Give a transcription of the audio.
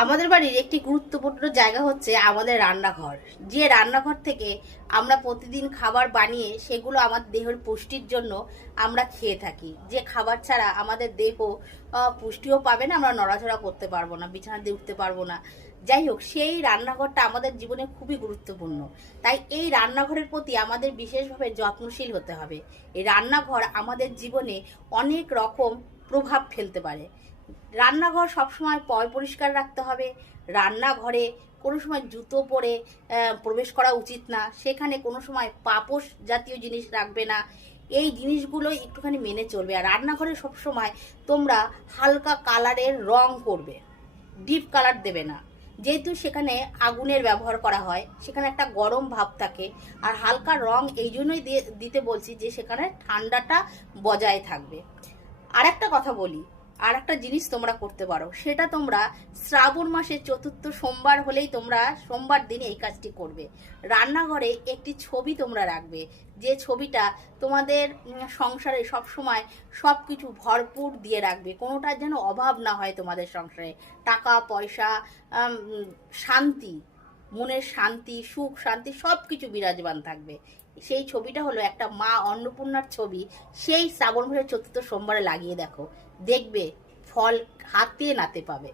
আমাদের বাড়ির একটি গুরুত্বপূর্ণ জায়গা হচ্ছে আমাদের রান্নাঘর। যে রান্নাঘর থেকে আমরা প্রতিদিন খাবার বানিয়ে সেগুলো আমাদের দেহের পুষ্টির জন্য আমরা খেয়ে থাকি। যে খাবার ছাড়া আমাদের দেহ পুষ্টিও পাবে না, আমরা নড়াচড়া করতে পারবো না, বিছানা দিয়ে উঠতে পারবো না। যাই হোক, সেই রান্নাঘরটা আমাদের জীবনে খুবই গুরুত্বপূর্ণ। তাই এই রান্নাঘরের প্রতি আমাদের বিশেষভাবে যত্নশীল হতে হবে। এই রান্নাঘর আমাদের জীবনে অনেক রকম প্রভাব ফেলতে পারে। রান্নাঘর সবসময় পরিষ্কার রাখতে হবে। রান্নাঘরে কোনো সময় জুতো পরে প্রবেশ করা উচিত না। সেখানে কোনো সময় পাপোশ জাতীয় জিনিস রাখবে না। এই জিনিসগুলো একটুখানি মেনে চলবে। আর রান্নাঘরে সবসময় তোমরা হালকা কালারের রং করবে, ডিপ কালার দেবে না। যেহেতু সেখানে আগুনের ব্যবহার করা হয়, সেখানে একটা গরম ভাব থাকে। আর হালকা রং এই জন্যই দিতে বলছি যে সেখানে ঠান্ডাটা বজায় থাকবে। আর একটা কথা বলি, আর একটা জিনিস তোমরা করতে পারো, সেটা তোমরা শ্রাবণ মাসের চতুর্থ সোমবার হলেই তোমরা সোমবার দিন এই কাজটি করবে। রান্নাঘরে একটি ছবি তোমরা রাখবে, যে ছবিটা তোমাদের সংসারে সবসময় সব কিছু ভরপুর দিয়ে রাখবে। কোনোটার যেন অভাব না হয় তোমাদের সংসারে। টাকা পয়সা, শান্তি, মনের শান্তি, সুখ শান্তি সব কিছু বিরাজমান থাকবে। সেই ছবিটা হলো একটা মা অন্নপূর্ণার ছবি। সেই শ্রাবণ মাসের চতুর্থ সোমবারে লাগিয়ে দেখো, দেখবে ফল হাতে নাতে পাবে।